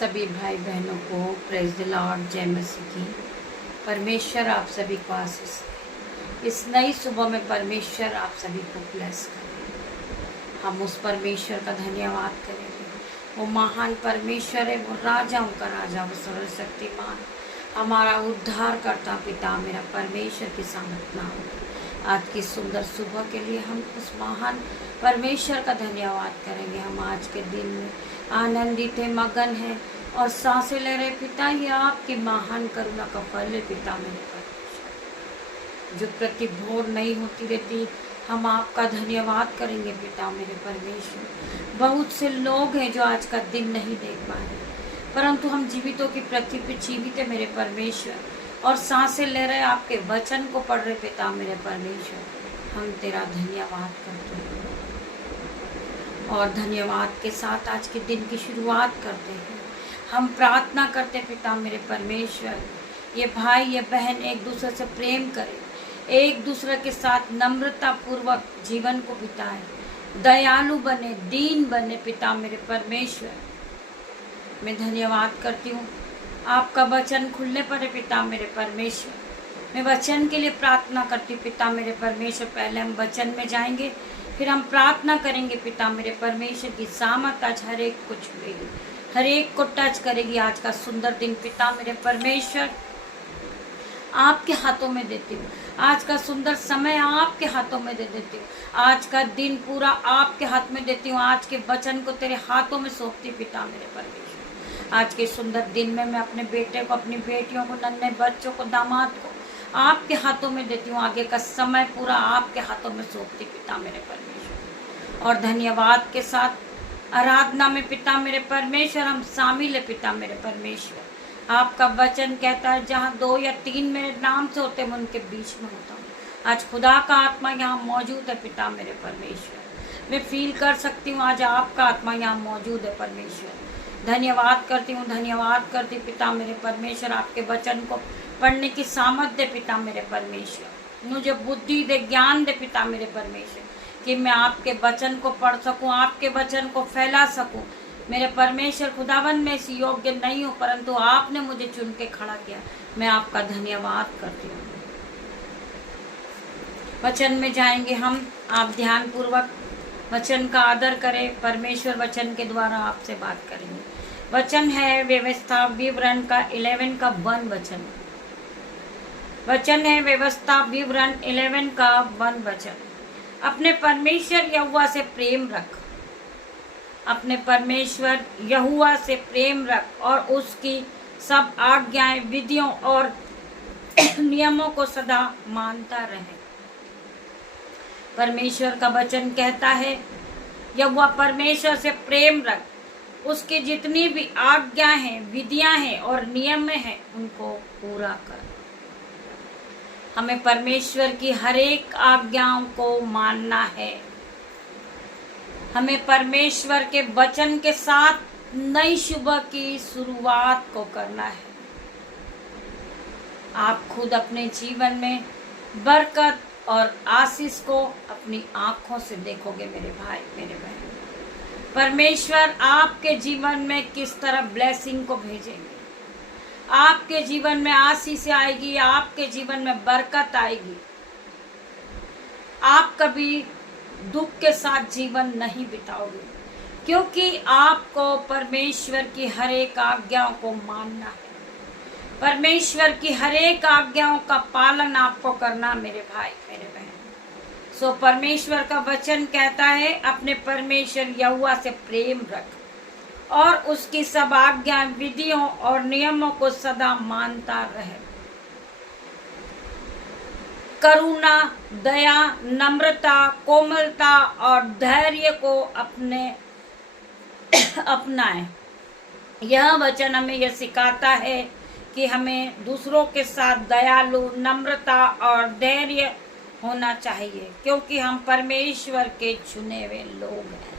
सभी भाई बहनों को प्रेज द लॉर्ड, जय मसीह की। परमेश्वर आप सभी को आशीष दे। इस नई सुबह में परमेश्वर आप सभी को ब्लेस करें। हम उस परमेश्वर का धन्यवाद करेंगे। वो महान परमेश्वर है, वो राजाओं का राजा, वो सर्वशक्तिमान, हमारा उद्धार करता पिता मेरा परमेश्वर की सामर्थ्य हो। आज की सुंदर सुबह के लिए हम उस महान परमेश्वर का धन्यवाद करेंगे। हम आज के दिन में आनंदित है, मगन है और सांसें ले रहे। पिता, ये आपकी महान करुणा का फल है पिता मेरे परमेश्वर, जो प्रति भोर नहीं होती रहती। हम आपका धन्यवाद करेंगे पिता मेरे परमेश्वर। बहुत से लोग हैं जो आज का दिन नहीं देख पाए, परंतु हम जीवितों की पृथ्वी पे जीवित है मेरे परमेश्वर, और सांसें ले रहे, आपके वचन को पढ़ रहे पिता मेरे परमेश्वर। हम तेरा धन्यवाद करते हैं और धन्यवाद के साथ आज के दिन की शुरुआत करते हैं। हम प्रार्थना करते पिता मेरे परमेश्वर, ये भाई ये बहन एक दूसरे से प्रेम करें, एक दूसरे के साथ नम्रता पूर्वक जीवन को बिताएं, दयालु बने, दीन बने पिता मेरे परमेश्वर। मैं धन्यवाद करती हूँ, आपका वचन खुलने पर है पिता मेरे परमेश्वर। मैं वचन के लिए प्रार्थना करती हूँ पिता मेरे परमेश्वर। पहले हम वचन में जाएंगे, फिर हम प्रार्थना करेंगे पिता मेरे परमेश्वर की सामर्थ आज हर एक को छुएगी, हर एक को टच करेगी। आज का सुंदर दिन पिता मेरे परमेश्वर आपके हाथों में देती हूँ। आज का सुंदर समय आपके हाथों में दे देती हूँ। आज का दिन पूरा आपके हाथ में देती हूँ। आज के वचन को तेरे हाथों में सौंपती पिता मेरे परमेश्वर। आज के सुंदर दिन में मैं अपने बेटे को, अपनी बेटियों को, नन्हे बच्चों को, दामाद को आपके हाथों में देती हूँ। आगे का समय पूरा आपके हाथों में सौंपती पिता मेरे परमेश्वर। और धन्यवाद के साथ आराधना में पिता मेरे परमेश्वर हम शामिल है पिता मेरे परमेश्वर। आपका वचन कहता है, जहाँ 2 या 3 मेरे नाम से होते मैं उनके बीच में होता हूँ। आज खुदा का आत्मा यहाँ मौजूद है पिता मेरे परमेश्वर। मैं फील कर सकती हूँ आज आपका आत्मा यहाँ मौजूद है परमेश्वर। धन्यवाद करती हूँ, धन्यवाद करती पिता मेरे परमेश्वर। आपके वचन को पढ़ने की सामर्थ दे पिता मेरे परमेश्वर। मुझे बुद्धि दे, ज्ञान दे पिता मेरे परमेश्वर, कि मैं आपके वचन को पढ़ सकूं, आपके वचन को फैला सकूं। मेरे परमेश्वर खुदावन में इस योग्य नहीं हूं, परंतु आपने मुझे चुन के खड़ा किया। मैं आपका धन्यवाद करती हूँ। वचन में जाएंगे हम, आप ध्यान पूर्वक वचन का आदर करें। परमेश्वर वचन के द्वारा आपसे बात करेंगे। वचन है व्यवस्था विवरण का 11 का 1 वचन। वचन है व्यवस्था विवरण 11 का 1 वचन। अपने परमेश्वर यहोवा से प्रेम रख, अपने परमेश्वर यहोवा से प्रेम रख और उसकी सब आज्ञाएं, विधियों और नियमों को सदा मानता रहे। परमेश्वर का वचन कहता है, यहोवा परमेश्वर से प्रेम रख, उसकी जितनी भी आज्ञाएं हैं, विधियां हैं और नियम हैं, उनको पूरा कर। हमें परमेश्वर की हर एक आज्ञाओं को मानना है। हमें परमेश्वर के वचन के साथ नई सुबह की शुरुआत को करना है। आप खुद अपने जीवन में बरकत और आशीष को अपनी आंखों से देखोगे मेरे भाई मेरे बहन। परमेश्वर आपके जीवन में किस तरह ब्लेसिंग को भेजेंगे। आपके जीवन में आशीष आएगी, आपके जीवन में बरकत आएगी। आप कभी दुख के साथ जीवन नहीं बिताओगे, क्योंकि आपको परमेश्वर की हर एक आज्ञाओं को मानना है। परमेश्वर की हर एक आज्ञाओं का पालन आपको करना मेरे भाई मेरे बहन। सो परमेश्वर का वचन कहता है, अपने परमेश्वर यहोवा से प्रेम रख और उसकी सब आज्ञा, विधियों और नियमों को सदा मानता रहे। करुणा, दया, नम्रता, कोमलता और धैर्य को अपनाएं। यह वचन हमें यह सिखाता है कि हमें दूसरों के साथ दयालु, नम्रता और धैर्य होना चाहिए, क्योंकि हम परमेश्वर के चुने हुए लोग हैं।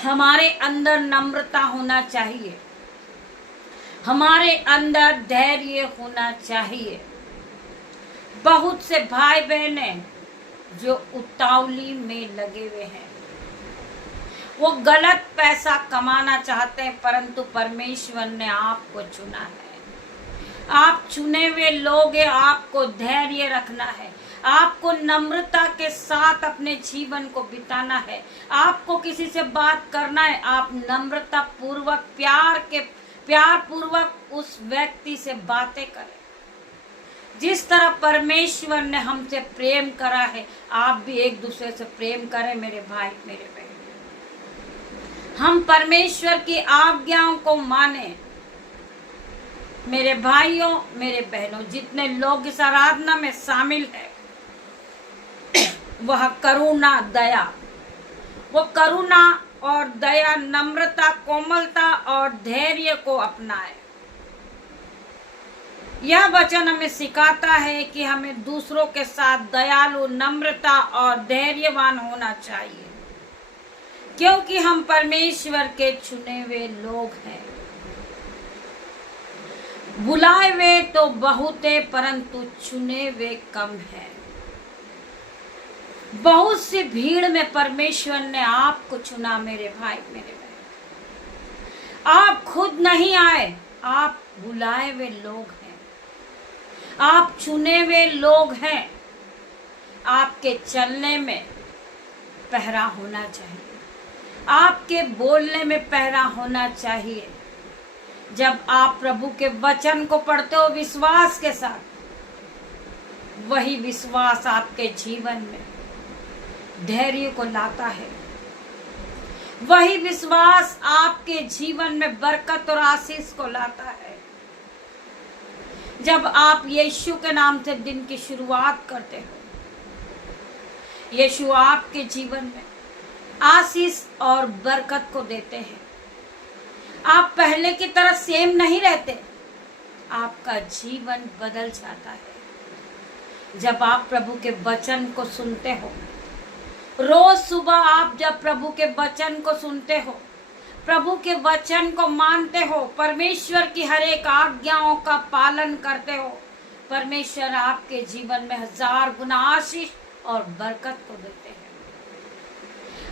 हमारे अंदर नम्रता होना चाहिए, हमारे अंदर धैर्य होना चाहिए। बहुत से भाई बहन हैं जो उतावली में लगे हुए हैं, वो गलत पैसा कमाना चाहते हैं, परंतु परमेश्वर ने आपको चुना है। आप चुने हुए लोग हैं। आपको धैर्य रखना है, आपको नम्रता के साथ अपने जीवन को बिताना है। आपको किसी से बात करना है, आप नम्रता पूर्वक प्यार पूर्वक उस व्यक्ति से बातें करें। जिस तरह परमेश्वर ने हमसे प्रेम करा है, आप भी एक दूसरे से प्रेम करें मेरे भाई मेरे बहन। हम परमेश्वर की आज्ञाओं को माने। मेरे भाइयों मेरे बहनों, जितने लोग इस आराधना में शामिल है, वह करुणा दया, वो करुणा और दया, नम्रता, कोमलता और धैर्य को अपनाए। यह वचन हमें सिखाता है कि हमें दूसरों के साथ दयालु, नम्रता और धैर्यवान होना चाहिए, क्योंकि हम परमेश्वर के चुने हुए लोग हैं। बुलाए हुए तो बहुत है, परंतु चुने हुए कम है। बहुत सी भीड़ में परमेश्वर ने आपको चुना मेरे भाई मेरे बहन। आप खुद नहीं आए, आप बुलाए हुए लोग हैं, आप चुने हुए लोग हैं। आपके चलने में पहरा होना चाहिए, आपके बोलने में पहरा होना चाहिए। जब आप प्रभु के वचन को पढ़ते हो विश्वास के साथ, वही विश्वास आपके जीवन में धैर्य को लाता है। वही विश्वास आपके जीवन में बरकत और आशीष को लाता है। जब आप यीशु के नाम से दिन की शुरुआत करते हो, यीशु आपके जीवन में आशीष और बरकत को देते हैं। आप पहले की तरह सेम नहीं रहते, आपका जीवन बदल जाता है। जब आप प्रभु के वचन को सुनते हो, रोज सुबह आप जब प्रभु के वचन को सुनते हो, प्रभु के वचन को मानते हो, परमेश्वर की हर एक आज्ञाओं का पालन करते हो, परमेश्वर आपके जीवन में 1000 गुना आशीष और बरकत को देते हैं।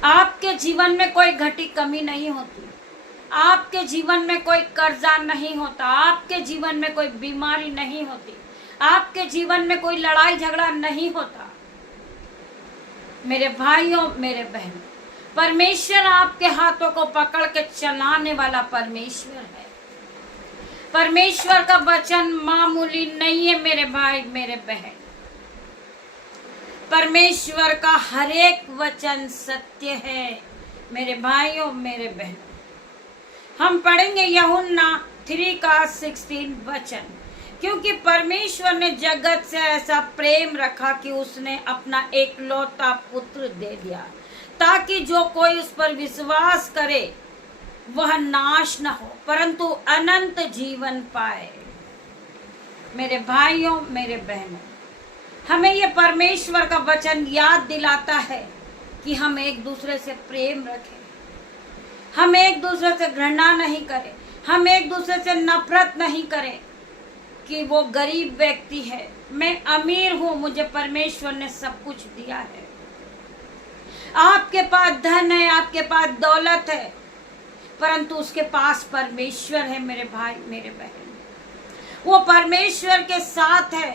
आपके जीवन में कोई घटी कमी नहीं होती, आपके जीवन में कोई कर्जा नहीं होता, आपके जीवन में कोई बीमारी नहीं होती, आपके जीवन में कोई लड़ाई झगड़ा नहीं होता। मेरे भाइयों मेरे बहनों, परमेश्वर आपके हाथों को पकड़ के चलाने वाला परमेश्वर है। परमेश्वर का वचन मामूली नहीं है मेरे भाई मेरे बहन। परमेश्वर का हर एक वचन सत्य है मेरे भाइयों मेरे बहनों। हम पढ़ेंगे यूहन्ना 3:16 वचन। क्योंकि परमेश्वर ने जगत से ऐसा प्रेम रखा कि उसने अपना एकलौता पुत्र दे दिया, ताकि जो कोई उस पर विश्वास करे वह नाश न हो परंतु अनंत जीवन पाए। मेरे भाइयों मेरे बहनों, हमें ये परमेश्वर का वचन याद दिलाता है कि हम एक दूसरे से प्रेम रखें, हम एक दूसरे से घृणा नहीं करें, हम एक दूसरे से नफरत नहीं करें कि वो गरीब व्यक्ति है, मैं अमीर हूं, मुझे परमेश्वर ने सब कुछ दिया है। आपके पास धन है, आपके पास दौलत है, परंतु उसके पास परमेश्वर है मेरे भाई मेरे बहन। वो परमेश्वर के साथ है।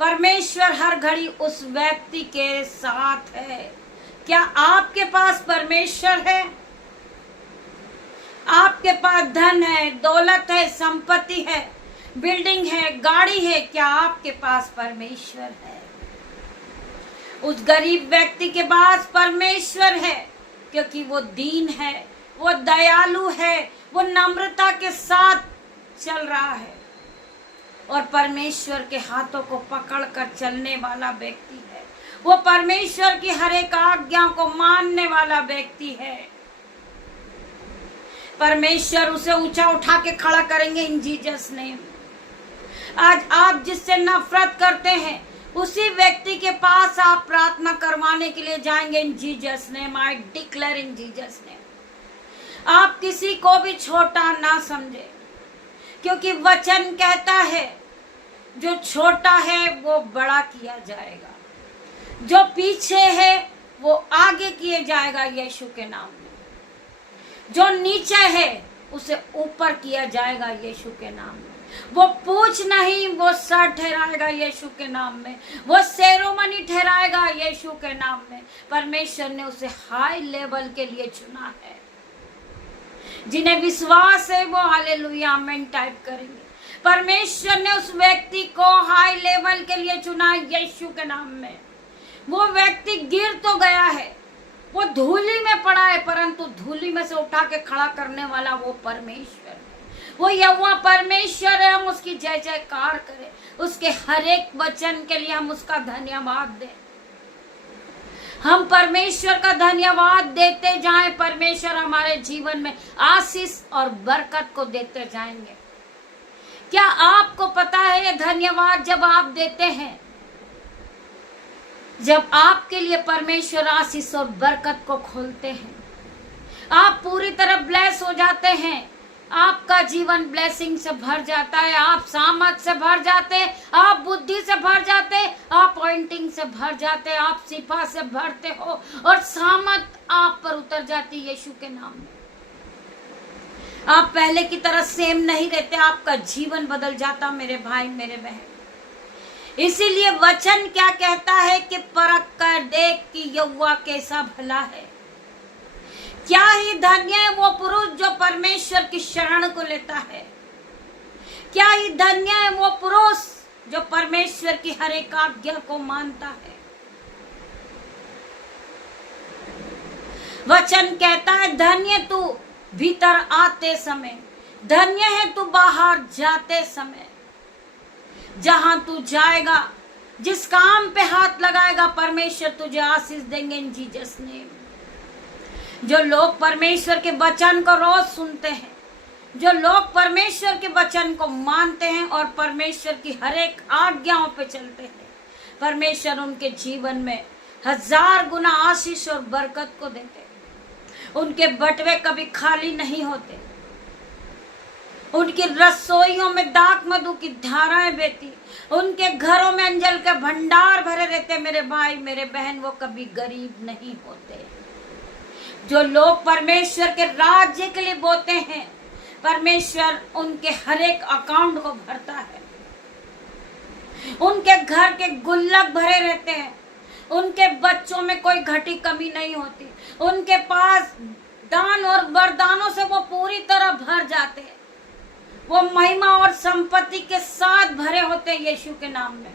परमेश्वर हर घड़ी उस व्यक्ति के साथ है। क्या आपके पास परमेश्वर है? आपके पास धन है, दौलत है, संपत्ति है, बिल्डिंग है, गाड़ी है, क्या आपके पास परमेश्वर है? उस गरीब व्यक्ति के पास परमेश्वर है, क्योंकि वो दीन है, वो दयालु है, वो नम्रता के साथ चल रहा है और परमेश्वर के हाथों को पकड़कर चलने वाला व्यक्ति है। वो परमेश्वर की हर एक आज्ञा को मानने वाला व्यक्ति है। परमेश्वर उसे ऊंचा उठा के खड़ा करेंगे इन जीसस नेम। आज आप जिससे नफरत करते हैं उसी व्यक्ति के पास आप प्रार्थना करवाने के लिए जाएंगे इन Jesus name. I declare in Jesus name. आप किसी को भी छोटा ना समझे, क्योंकि वचन कहता है जो छोटा है वो बड़ा किया जाएगा, जो पीछे है वो आगे किए जाएगा यीशु के नाम में। जो नीचे है उसे ऊपर किया जाएगा यीशु के नाम में। वो पूछ नहीं, वो सर ठहराएगा यीशु के नाम में। वो सेरोमनी ठहराएगा यीशु के नाम में। परमेश्वर ने उसे हाई लेवल के लिए चुना है। जिन्हें विश्वास है वो हालेलुया आमीन टाइप करेंगे। परमेश्वर ने उस व्यक्ति को हाई लेवल के लिए चुना यीशु के नाम में। वो व्यक्ति गिर तो गया है, वो धूली में पड़ा है, परंतु धूली में से उठा के खड़ा करने वाला वो परमेश्वर है। वो यहोवा परमेश्वर है। हम उसकी जय जयकार करें, उसके हर एक वचन के लिए हम उसका धन्यवाद दें। हम परमेश्वर का धन्यवाद देते जाएं। परमेश्वर हमारे जीवन में आशीष और बरकत को देते जाएंगे। क्या आपको पता है ये धन्यवाद जब आप देते हैं, जब आपके लिए परमेश्वर आशीष और बरकत को खोलते हैं, आप पूरी तरह ब्लेस हो जाते हैं। आपका जीवन ब्लेसिंग से भर जाता है। आप सामर्थ से भर जाते, आप बुद्धि से भर जाते, आप पॉइंटिंग से भर जाते, आप सिफा से भरते हो और सामर्थ आप पर उतर जाती यीशु के नाम में। आप पहले की तरह सेम नहीं रहते, आपका जीवन बदल जाता मेरे भाई मेरे बहन। इसीलिए वचन क्या कहता है कि परख कर देख कि यहोवा कैसा भला है। क्या ही धन्य है वो पुरुष जो परमेश्वर की शरण को लेता है। क्या ही धन्य है वो पुरुष जो परमेश्वर की हर एक आज्ञा को मानता है। वचन कहता है धन्य तू भीतर आते समय, धन्य है तू बाहर जाते समय। जहां तू जाएगा, जिस काम पे हाथ लगाएगा, परमेश्वर तुझे आशीष देंगे इन जीसस नेम। जो लोग परमेश्वर के वचन को रोज सुनते हैं, जो लोग परमेश्वर के वचन को मानते हैं और परमेश्वर की हर एक आज्ञाओं पे चलते हैं, परमेश्वर उनके जीवन में 1000 गुना आशीष और बरकत को देते हैं। उनके बटवे कभी खाली नहीं होते। उनकी रसोइयों में दाख मधु की धाराएं बहती। उनके घरों में अंजल के भंडार भरे रहते। मेरे भाई मेरे बहन, वो कभी गरीब नहीं होते। जो लोग परमेश्वर के राज्य के लिए बोते हैं, परमेश्वर उनके हर एक अकाउंट को भरता है। उनके घर के गुल्लक भरे रहते हैं। उनके बच्चों में कोई घटी कमी नहीं होती। उनके पास दान और वरदानों से वो पूरी तरह भर जाते हैं। वो महिमा और संपत्ति के साथ भरे होते हैं यीशु के नाम में।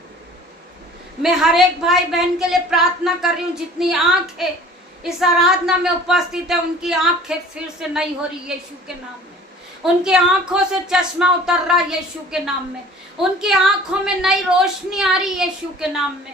मैं हर एक भाई बहन के लिए प्रार्थना कर रही हूँ, जितनी आंखें इस आराधना में उपस्थित है, उनकी आंखें फिर से नई हो रही यीशु के नाम में। उनकी आंखों से चश्मा उतर रहा यीशु के नाम में। उनकी आंखों में नई रोशनी आ रही यीशु के नाम में।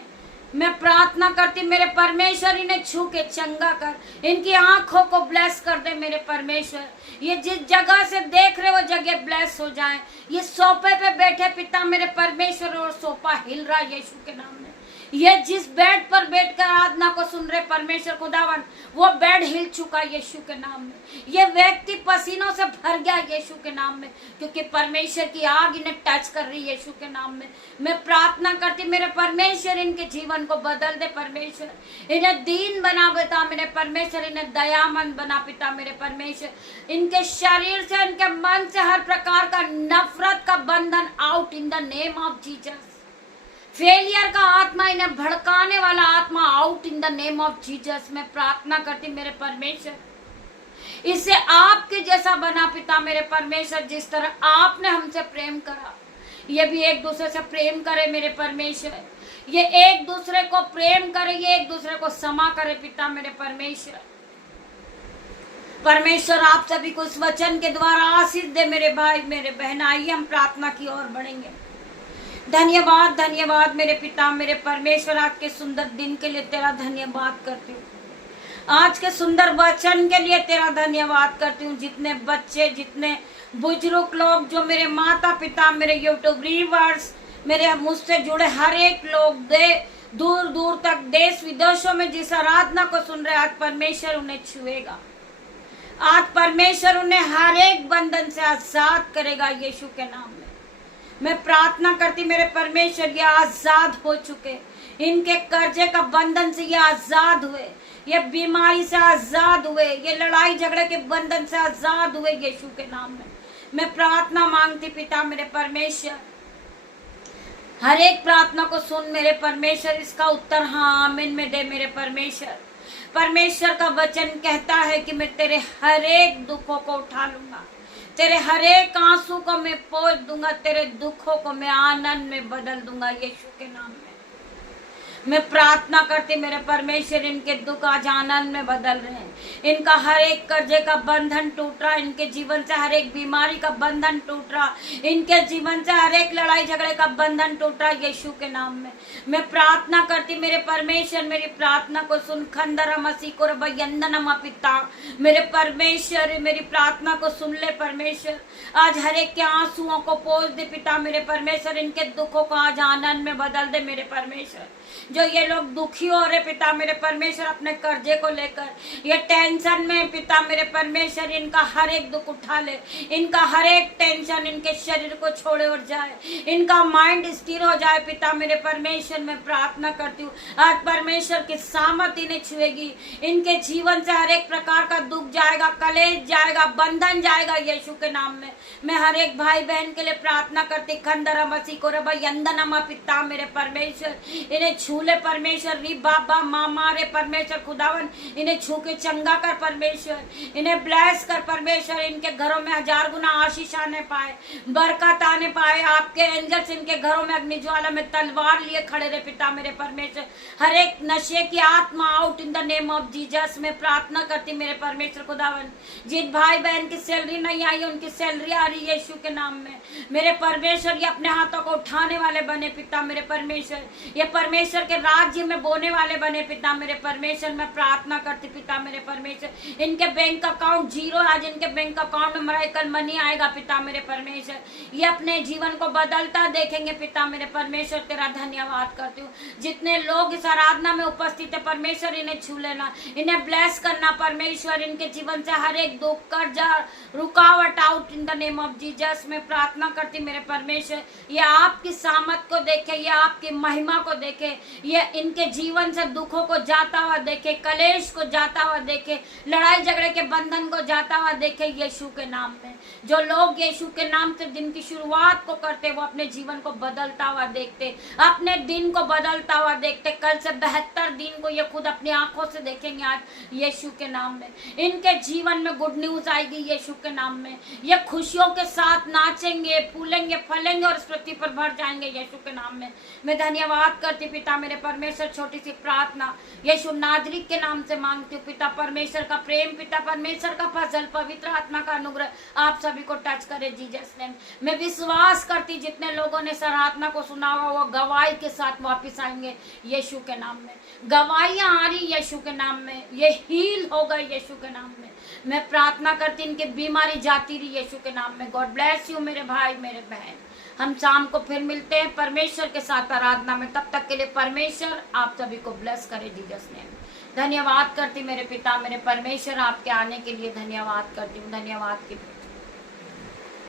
मैं प्रार्थना करती, मेरे परमेश्वर इन्हें छू के चंगा कर, इनकी आंखों को ब्लेस कर दे मेरे परमेश्वर। ये जिस जगह से देख रहे वो जगह ब्लेस हो जाए। ये सोफे पे बैठे पिता मेरे परमेश्वर, और सोफा हिल रहा यीशु के नाम में। ये जिस बेड पर बैठकर आराधना को सुन रहे परमेश्वर खुदावन, वो बेड हिल चुका यीशु के नाम में। ये व्यक्ति पसीनों से भर गया यीशु के नाम में, क्योंकि परमेश्वर की आग इन्हें टच कर रही है यीशु के नाम में। मैं प्रार्थना करती, मेरे परमेश्वर इनके जीवन को बदल दे परमेश्वर। इन्हें दीन बना पिता मेरे परमेश्वर, इन्हें दयामंद बना पिता मेरे परमेश्वर। इनके शरीर से, इनके मन से हर प्रकार का नफरत का बंधन out in the name of Jesus. Failure का आत्मा, इन्हें भड़काने वाला आत्मा out in the name of Jesus. मैं प्रार्थना करती मेरे परमेश्वर, इसे आपके जैसा बना पिता मेरे परमेश्वर। जिस तरह आपने हमसे प्रेम करा, ये भी एक दूसरे से प्रेम करे मेरे परमेश्वर। ये एक दूसरे को प्रेम करे, ये एक दूसरे को क्षमा करे पिता मेरे परमेश्वर। परमेश्वर आप सभी को इस वचन के द्वारा आशीष दे मेरे भाई मेरे बहन। आइए हम प्रार्थना की ओर बढ़ेंगे। धन्यवाद धन्यवाद मेरे पिता मेरे परमेश्वर, आज के सुंदर दिन के लिए तेरा धन्यवाद करती हूँ। आज के सुंदर वचन के लिए तेरा धन्यवाद करती हूँ। जितने बच्चे, जितने बुजुर्ग लोग, जो मेरे माता पिता, मेरे यूट्यूब व्यूअर्स, मेरे मुझसे जुड़े हर एक लोग, दूर दूर तक देश विदेशों में जिस आराधना को सुन रहे, आज परमेश्वर उन्हें छुएगा। आज परमेश्वर उन्हें हर एक बंधन से आजाद करेगा यीशु के नाम में। मैं प्रार्थना करती मेरे परमेश्वर, ये आजाद हो चुके, इनके कर्जे का बंधन से ये आजाद हुए, ये बीमारी से आजाद हुए, ये लड़ाई झगड़े के बंधन से आजाद हुए यीशु के नाम में। मैं प्रार्थना मांगती पिता मेरे परमेश्वर, हर एक प्रार्थना को सुन मेरे परमेश्वर, इसका उत्तर हाँ आमीन में दे मेरे परमेश्वर। परमेश्वर का वचन कहता है कि मैं तेरे हर एक दुखों को उठा लूंगा, तेरे हर एक आंसू को मैं पोंछ दूंगा, तेरे दुखों को मैं आनंद में बदल दूंगा यीशु के नाम में। मैं प्रार्थना करती मेरे परमेश्वर, इनके दुख आज आनंद में बदल रहे हैं, इनका हर एक कर्जे का बंधन टूट रहा, इनके जीवन से हर एक बीमारी का बंधन टूट रहा, इनके जीवन से हर एक लड़ाई झगड़े का बंधन टूट रहा यीशु के नाम में। मैं प्रार्थना करती मेरे परमेश्वर, मेरी प्रार्थना को सुन। खंडर मसीह को रबयंदनमा पिता, मेरे परमेश्वर मेरी प्रार्थना को सुन ले परमेश्वर। आज हर एक के आंसुओं को पोंछ दे पिता मेरे परमेश्वर, इनके दुखों को आज आनंद में बदल दे मेरे परमेश्वर। जो ये लोग दुखी हो रहे पिता मेरे परमेश्वर अपने कर्जे को लेकर, ये टेंशन में पिता मेरे परमेश्वर, इनका हर एक दुख उठा ले, इनका हर एक टेंशन इनके शरीर को छोड़े और जाए, इनका माइंड स्थिर हो जाए पिता मेरे परमेश्वर। मैं प्रार्थना करती हूँ आज परमेश्वर की सामत इन्हें छुएगी, इनके जीवन से हर एक प्रकार का दुख जाएगा, कलेश जाएगा, बंधन जाएगा यीशु के नाम में। मैं हर एक भाई बहन के लिए प्रार्थना करती, खंडर मसीह को रबयंदनमा पिता मेरे परमेश्वर, इन्हें छूले परमेश्वर। री बाबा मामा रे परमेश्वर खुदावन, इन्हें छू के चंगा कर परमेश्वर, इन्हें ब्लेस कर परमेश्वर। इनके घरों में 1000 गुना आशीष आने पाए, बरकत आने पाए। आपके एंजल्स इनके घरों में अग्नि ज्वाला में तलवार लिए खड़े रहे पिता मेरे परमेश्वर। हर एक नशे की आत्मा out in the name of Jesus. में प्रार्थना करती मेरे परमेश्वर खुदावन, जिन भाई बहन की सैलरी नहीं आई उनकी सैलरी आ रही है यीशु के नाम में। मेरे परमेश्वर ये अपने हाथों को उठाने वाले बने पिता मेरे परमेश्वर, ये परमेश्वर के राज्य में बोने वाले बने पिता मेरे परमेश्वर। मैं प्रार्थना करती पिता मेरे परमेश्वर, इनके बैंक अकाउंट जीरो, आज इनके बैंक अकाउंट में मिरेकल मनी आएगा पिता मेरे परमेश्वर। ये अपने जीवन को बदलता देखेंगे पिता मेरे परमेश्वर। तेरा धन्यवाद करती हूँ। जितने लोग इस आराधना में उपस्थित है परमेश्वर, इन्हें छू लेना, इन्हें ब्लेस करना परमेश्वर। इनके जीवन से हर एक दुख कर्जा रुकावट out in the name of Jesus. में प्रार्थना करती मेरे परमेश्वर, ये आपकी सामत को देखे, ये आपकी महिमा को देखे, ये इनके जीवन से दुखों को जाता हुआ देखे, कलेश को जाता हुआ देखे, लड़ाई झगड़े के बंधन को जाता हुआ देखे यीशु के नाम में। जो लोग यीशु के नाम से दिन की शुरुआत को करते, वो अपने जीवन को बदलता हुआ देखते, अपने दिन को बदलता हुआ देखते। कल से बेहतर दिन को ये खुद अपनी आंखों से देखेंगे आज यीशु के नाम में। इनके जीवन में गुड न्यूज आएगी यीशु के नाम में। ये खुशियों के साथ नाचेंगे, फूलेंगे, फलेंगे और इस पृथ्वी पर भर जाएंगे यीशु के नाम में। मैं धन्यवाद करती पिता मेरे परमेश्वर। छोटी सी प्रार्थना यीशु नाजरीत के नाम से मांगती हूँ पिता परमेश्वर का प्रेम, पिता परमेश्वर का फजल, पवित्र आत्मा का अनुग्रह आप सभी को टच करे जीसस नेम। मैं विश्वास करती जितने लोगों ने आराधना को सुना हुआ वो गवाही के साथ वापिस आएंगे यीशु के नाम में। गवाहियां आ रही यीशु के नाम में, ये हील हो गए यीशु के नाम में। मैं प्रार्थना करती इनकी बीमारी जाती रही यीशु के नाम में। गॉड ब्लेस यू मेरे भाई मेरे बहन। हम शाम को फिर मिलते हैं परमेश्वर के साथ आराधना में। तब तक के लिए परमेश्वर आप सभी को ब्लेस करे जीसस नेम। धन्यवाद करती मेरे पिता मेरे परमेश्वर, आपके आने के लिए धन्यवाद करती हूँ। धन्यवाद की